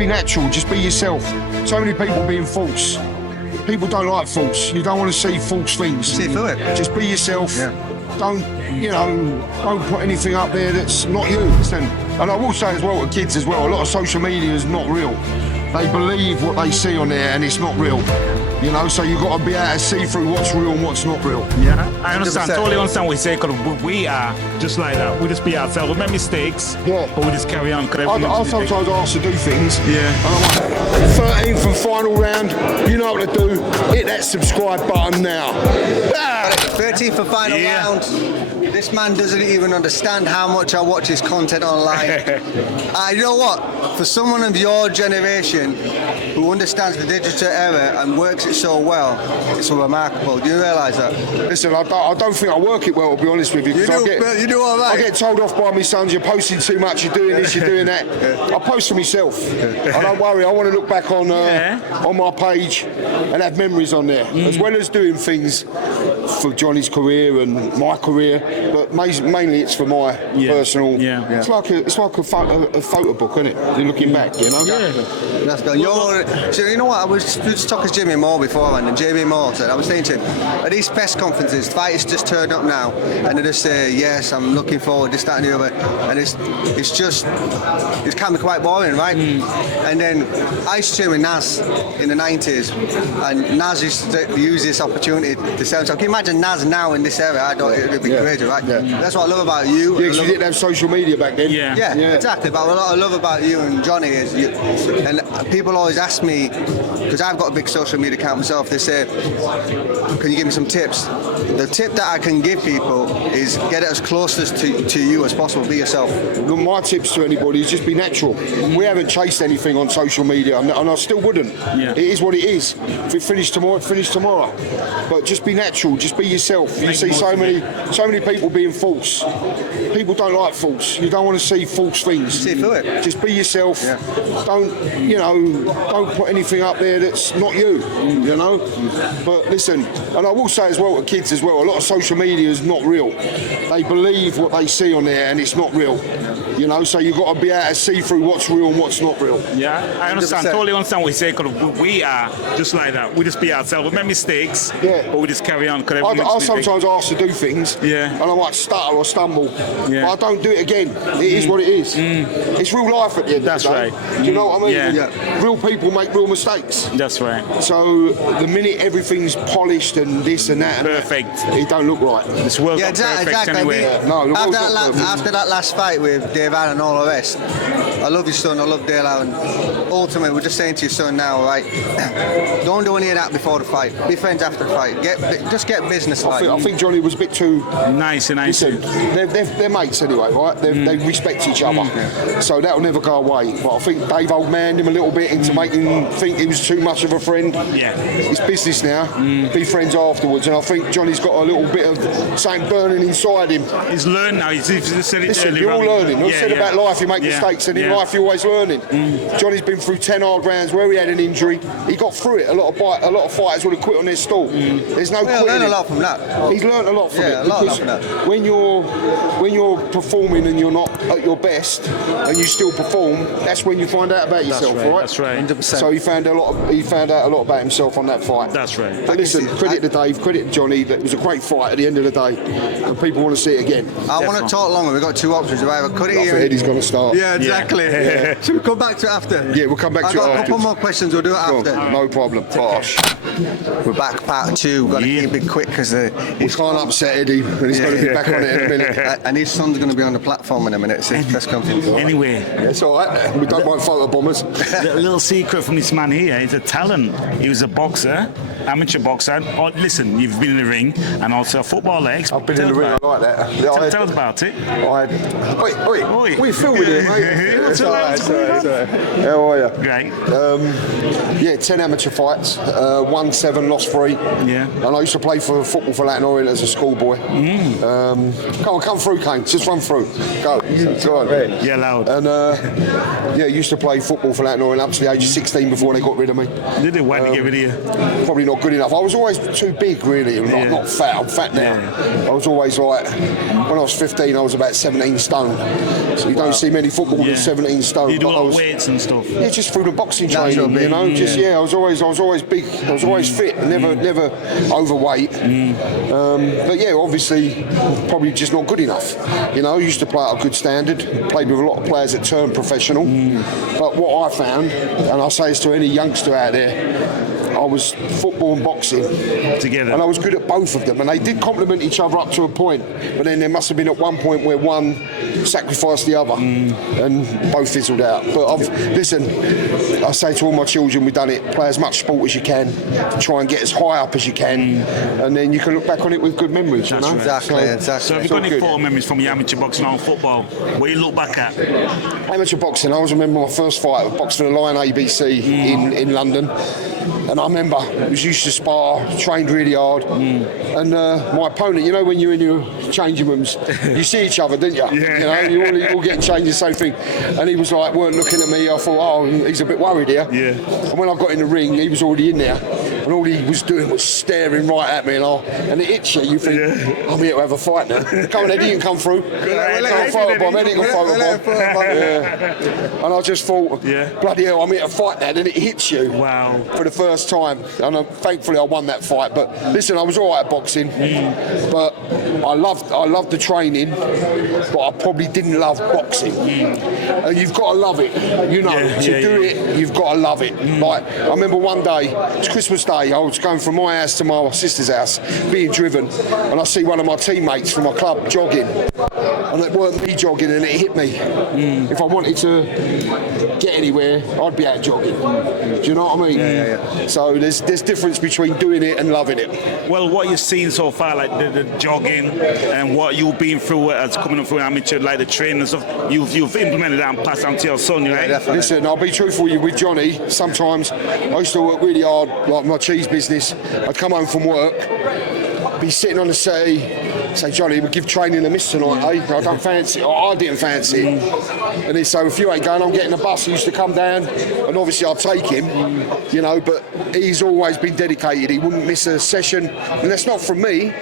be natural, just be yourself. So many people being false. People don't like false. You don't want to see false things. See through it. Just be yourself. Yeah. Don't put anything up there that's not you. Listen, and I will say as well to kids as well, a lot of social media is not real. They believe what they see on there and it's not real. You know, so you've got to be able to see through what's real and what's not real. Yeah, I understand. 100%. Totally understand what you say, because we are just like that. We just be ourselves. We make mistakes, but we just carry on. I sometimes ask to do things. Yeah. And I'm like, 13th and final round, you know what to do. Hit that subscribe button now. 13th and final round. This man doesn't even understand how much I watch his content online. You know what? For someone of your generation who understands the digital era and works it so well, it's remarkable. Do you realise that? Listen, I don't think I work it well, to be honest with you. You do all right. I get told off by my sons, you're posting too much, you're doing this, you're doing that. I post for myself. I don't worry, I want to look back on my page and have memories on there, as well as doing things for Johnny's career and my career, but mainly it's for my personal. It's like a photo book, isn't it? You're looking back, you know. That's good. So you know what? I was just talking to Jimmy Moore before, and JB Moore said, I was saying to him, at these press conferences, fighters just turn up now and they just say, yes, I'm looking forward, this, that, and the other, and it can be quite boring, right? And then I used to train with Naz in the 90s, and Naz used to use this opportunity to say himself. Can you imagine Naz now in this era? I thought it would be crazy, right? That's what I love about you. Yeah, because you didn't have social media back then. Yeah, exactly. But what I love about you and Johnny is, and people always ask me, because I've got a big social media account myself, they say, can you give me some tips? The tip that I can give people is get it as closest to you as possible, be yourself. My tips to anybody is just be natural. We haven't chased anything on social media, and I still wouldn't. It is what it is. If it finished tomorrow, it finished tomorrow. But just be natural, just be yourself. You see so many people being false. People don't like false. You don't want to see false things. See through it. Just be yourself. Don't put anything up there that's not you. You know. But listen, and I will say as well to kids as well, a lot of social media is not real. They believe what they see on there and it's not real. You know, so you've got to be able to see through what's real and what's not real. Yeah, I understand. 100%. Totally understand what you say, because we are just like that. We just be ourselves. We make mistakes, but we just carry on. I sometimes ask to do things, and I might stutter or stumble, but I don't do it again. It is what it is. It's real life at the end of the day. Right. Do you know what I mean? Yeah. Real people make real mistakes. That's right. So the minute everything's polished and this and that, Perfect. it don't look right. This world's not perfect anyway. After that last fight with Dave Allen and all the rest, I love your son, I love Dale Allen. Ultimately, we're just saying to your son now, right? Don't do any of that before the fight. Be friends after the fight. Just get business. I think Johnny was a bit too nice. Listen, they're mates anyway, right? They respect each other, so that'll never go away. But I think Dave old-manned him a little bit into making him think he was too much of a friend. It's business now. Be friends afterwards, and I think Johnny's got a little bit of something burning inside him. He's learned now. He's said it. Listen, you're all learning. I said about life, you make mistakes, and in life you're always learning. Johnny's been through 10 hard rounds where he had an injury. He got through it. A lot of fighters would have quit on their stall. There's no quitting. Learned a lot from that. He's learned a lot from it. A lot from that. When you're performing and you're not at your best and you still perform, that's when you find out about yourself, right? That's right. 100%. So he found out a lot about himself on that fight. That's right. But listen, credit to Dave, credit to Johnny. That was a great fight at the end of the day, and people want to see it again. I want to talk longer. We've got two options. We've either cut it here. Eddie's going to start. Yeah, exactly. Should we come back to it after? Yeah, we'll come back to it after. I've got a couple more questions. We'll do it after. No problem. Bosh. We're back, part two. We've got to keep it quick because we can't upset Eddie, but he's going to be back on it in a minute. And his son's going to be on the platform in a minute. It's his press conference. Anyway, it's all right. We don't want photo bombers. The little secret from this man here is a talent. He was a boxer, amateur boxer. Oh, listen, you've been in the ring and also a footballer. I've been in the ring. I like that. Tell us about it. Wait. We're filming here, mate. It's all right. How are you? Great. 10 amateur fights, one won 7, lost 3. Yeah. And I used to play for football for Latin Orient as a schoolboy. Come through, Kane. Just run through. Go. Go on. Yeah, loud. And used to play football for Latin Orient up to the age of 16 before they got rid of me. Did they? Why did they get rid of you? Probably not good enough. I was always too big, really. Not fat. I'm fat now. Yeah. I was always like, when I was 15, I was about 17 stone. So you don't see many footballers 17 stone. You do a lot I of was, weights and stuff. yeah, just through the boxing training, you know. Just I was always big. I was always fit, never overweight. But yeah, obviously, probably just not good enough. You know, used to play at a good standard. Played with a lot of players that turned professional. But what I found, and I'll say this to any youngster out there, I was football and boxing Together. and I was good at both of them, and they did complement each other up to a point, but then there must have been at one point where one sacrificed the other and both fizzled out. But listen, I say to all my children, we've done it, play as much sport as you can, try and get as high up as you can, and then you can look back on it with good memories. That's you know? right. Exactly. So have you got any photo memories from your amateur boxing or football? What you look back at? Amateur boxing, I always remember my first fight. I boxed for the Lion ABC in London. And I remember I was used to spar, trained really hard. And my opponent, you know, when you're in your changing rooms, you see each other, don't you? Yeah. You know, you all getting changed, the same thing. And he was like, weren't looking at me. I thought, oh, he's a bit worried here. Yeah. And when I got in the ring, he was already in there. And all he was doing was staring right at me. And it hits you. You think, I'm here to have a fight now. Come on, Eddie, you can come through. Come photo bomb, Eddie can photo bomb. And I just thought, bloody hell, I'm here to fight now. Then it hits you. Wow. For the first time, and thankfully I won that fight. But listen, I was all right at boxing, but I loved the training, but I probably didn't love boxing. And you've got to love it, you know. To do it, you've got to love it. Like I remember one day, it was Christmas Day. I was going from my house to my sister's house, being driven, and I see one of my teammates from my club jogging, and it weren't me jogging, and it hit me. If I wanted to get anywhere, I'd be out jogging. Do you know what I mean? So there's difference between doing it and loving it. Well, what you've seen so far, like the jogging and what you've been through as coming up through amateur, like the training and stuff, you've implemented that and passed on to your son, right? Listen, I'll be truthful with Johnny. Sometimes I used to work really hard, like my cheese business. I'd come home from work, be sitting on the settee, say, Johnny, we'll give training a miss tonight, eh? I don't fancy it, or I didn't fancy it. And he'd say, if you ain't going, I'm getting a bus. He used to come down, and obviously I'd take him, you know, but he's always been dedicated. He wouldn't miss a session, and that's not from me,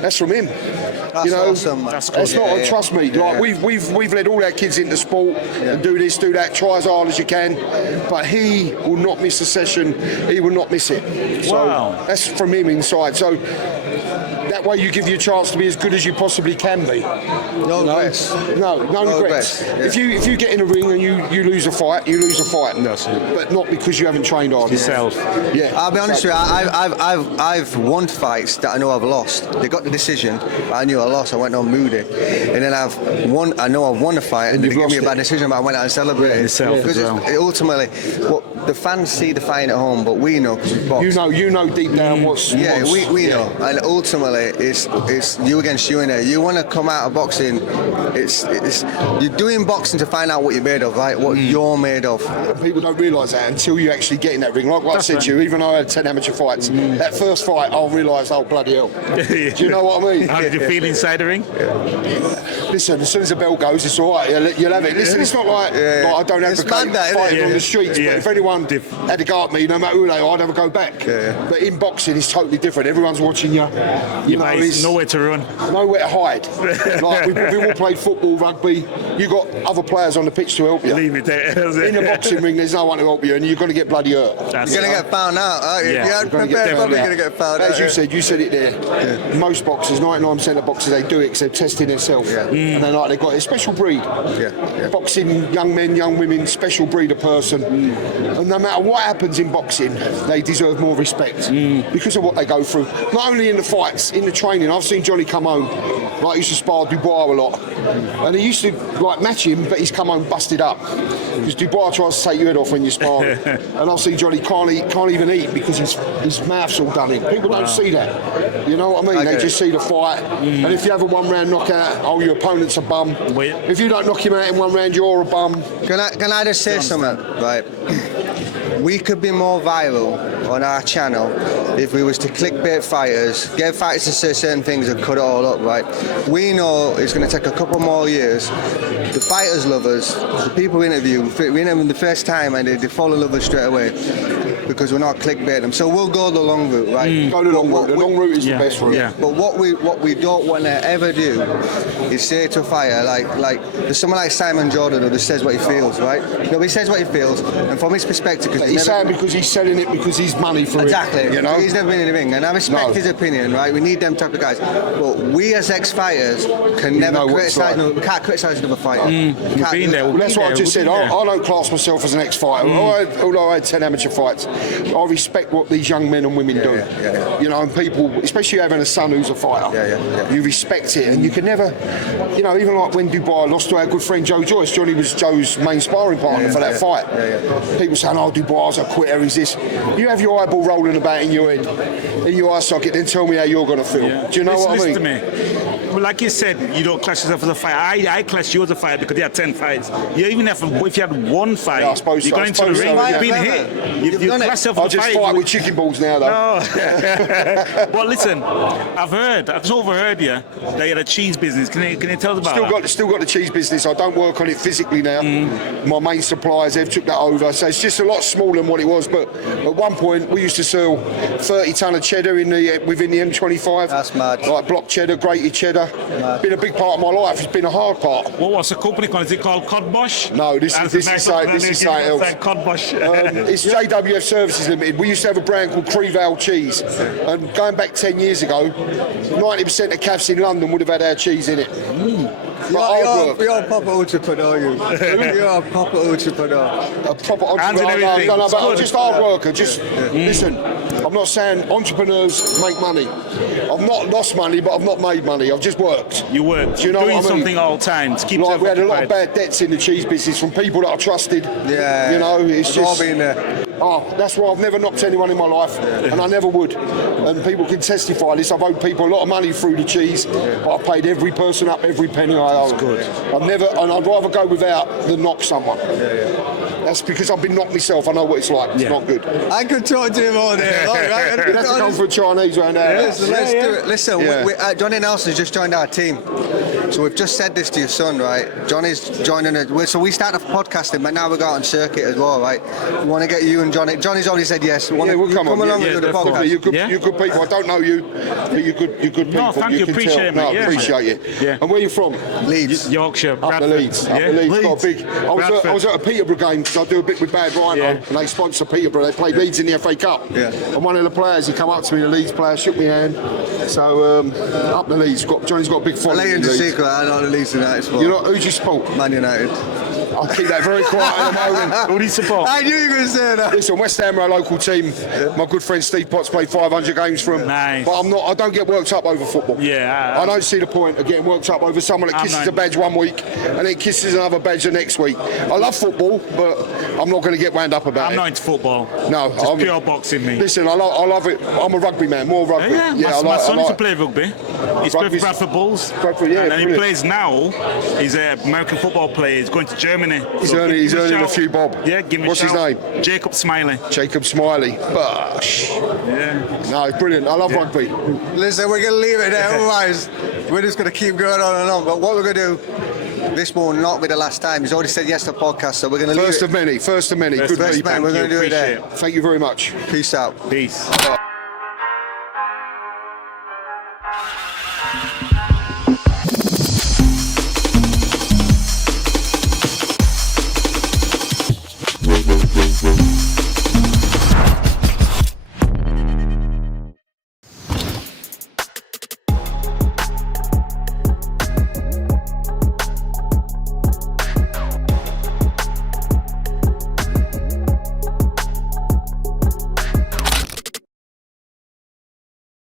that's from him. That's you know, awesome. That's cool. it's not. Trust me. Like we've led all our kids into sport and do this, do that. Try as hard as you can, but he will not miss a session. He will not miss it. So that's from him inside. So that way you give you a chance to be as good as you possibly can be. No regrets. No regrets. Yeah. If you get in a ring and you lose a fight, you lose a fight. But not because you haven't trained hard Yourself. Yeah. I'll be honest with you, I've won fights that I know I've lost. They got the decision, but I knew I lost. I went on moody. And then I know I've won a fight and they gave me a bad decision, but I went out and celebrated. Yourself because as well. Ultimately, the fans see the fight at home, but we know because we box. You know deep down what's... Yeah, we know. And ultimately, it's you against you in there. You want to come out of boxing, it's you're doing boxing to find out what you're made of, right? What you're made of. People don't realise that until you actually get in that ring. Like what I said to you, even though I had 10 amateur fights, that first fight, I'll realise, oh, bloody hell. Do you know what I mean? How did you feel inside the ring? Listen, as soon as the bell goes, it's all right. You'll have it. Listen, it's not like I don't advocate fighting on the streets, but if anyone had to go at me, no matter who they are, I'd have a go back. But in boxing, it's totally different. Everyone's watching you. You know, it's nowhere to run. Nowhere to hide. Like we all played football, rugby. You got other players on the pitch to help you. Leave it there. In the boxing ring, there's no one to help you, and you're going to get bloody hurt. You're going to get found out, aren't you? Yeah. You're probably going to get found out. As you said it there. Most boxers, 99% of boxers, they do it because they're testing themselves. And they've got a special breed. Boxing, young men, young women, special breed of person. And no matter what happens in boxing, they deserve more respect because of what they go through. Not only in the fights, in the training. I've seen Johnny come home, like he used to spar Dubois a lot. and he used to like match him, but he's come home busted up because Dubois tries to take your head off when you're sparring. And I've seen Johnny can't even eat because his mouth's all done in. People don't see that. You know what I mean? They just see the fight. And if you have a one-round knockout, oh, your opponent's a bum. If you don't knock him out in one round, you're a bum. Can I just say something? Right. We could be more viral on our channel if we was to clickbait fighters, get fighters to say certain things and cut it all up, right? We know it's going to take a couple more years. The fighters love us, the people we interview them the first time and they fall in love with us straight away because we're not clickbaiting them. So we'll go the long route, right? Go the long route. The long route is the best route. Yeah. But what we don't want to ever do is say to a fighter like there's someone like Simon Jordan who just says what he feels, right? No, he says what he feels, and from his perspective, he's saying because he's selling it because he's money for exactly. it. You know, he's never been in the ring, and I respect his opinion, right? We need them type of guys, but we as ex-fighters can never criticise. Right. We can't criticise another fighter. Well, that's what I just said. I don't class myself as an ex-fighter. Although I had 10 amateur fights, I respect what these young men and women do. You know, and people, especially having a son who's a fighter, you respect it, and you can never, you know, even like when Dubois lost to our good friend Joe Joyce. Johnny was Joe's main sparring partner for that fight. People saying, "Oh, Dubois a quitter. He's this." You have your eyeball rolling about in your head, in your eye socket, then tell me how you're going to feel. Do you know what I mean? Listen to me. Well, like you said, you don't class yourself as a fighter. I class you as a fighter because you had 10 fights. You even if you had one fight, I suppose you're going to the ring, you've been hit. You class yourself as a fighter. I just fight with chicken balls now, though. No. But listen, I've just overheard you that you had a cheese business. Can you tell us about that? Still got the cheese business. I don't work on it physically now. My main suppliers, they've took that over. So it's just a lot smaller than what it was. But at one point, we used to sell 30 tonne of cheddar within the M25. That's mad. Like block cheddar, grated cheddar. Been a big part of my life. It's been a hard part. What's the company called? Is it called Bosh? No, this is something else. Bosh. It's JWF Services Limited. We used to have a brand called Creevale Cheese, and going back 10 years ago, 90% of calves in London would have had our cheese in it. You're a proper entrepreneur, you. You're a proper entrepreneur. A proper entrepreneur. No, but I'm just hard worker. Just listen. I'm not saying entrepreneurs make money. I've not lost money, but I've not made money. I've just worked. You worked. Do you know doing what I mean? something all the time to keep. Like we had a lot of bad debts in the cheese business from people that I trusted. Yeah. You know, it's I've just. all been there. Oh, that's why I've never knocked anyone in my life, and I never would. And people can testify this. I've owed people a lot of money through the cheese, but I've paid every person up every penny I owe. That's good. And I'd rather go without than knock someone. That's because I've been knocked myself. I know what it's like. It's not good. I could talk to him all day. Right? You'd have to come for a Chinese right now. Let's do it. Listen, Johnny Nelson's just joined our team. So we've just said this to your son, right? Johnny's joining us. So we started podcasting, but now we're going on circuit as well, right? We want to get you and Johnny. Johnny's already said yes. We'll come along and do the podcast. You're good people. I don't know you, but you're good people. No, thank you. Appreciate it, mate. No, appreciate it. Yeah. And where are you from? Leeds. Yorkshire. Up the Leeds. Got a big. I was at a Peterborough game because I do a bit with Bad Rhino, and they sponsor Peterborough. They played Leeds in the FA Cup. Yeah. And one of the players, he come up to me, the Leeds player, shook my hand. So up the Leeds. Johnny's got a big following. I'll let you into secret. I know the Leeds United sport. Who's your sport? Man United. I'll keep that very quiet at the moment. Who do you support? I knew you were going to say that. Listen, West Ham are a local team. My good friend Steve Potts played 500 games for him. Nice. But I don't get worked up over football. Yeah. I don't see the point of getting worked up over someone that kisses a badge one week and then kisses another badge the next week. I love football, but I'm not going to get wound up about it. I'm not into football. No. It's pure boxing, me. Listen, I love it. I'm a rugby man, more rugby. My son used to play rugby. He's played for Bradford Bulls. And he plays now. He's an American football player. He's going to Germany. He's earning a few bob. Yeah, give me What's a shout. his name? Jacob Smiley. Jacob Smiley. Bosh. Yeah. No, brilliant. I love rugby. Listen, we're going to leave it there. Otherwise, we're just going to keep going on and on. But what we're going to do, this will not be the last time. He's already said yes to the podcast, so we're going to leave it. First of many. Good First people. man, we're going to do it there. Thank you very much. Peace out. Peace.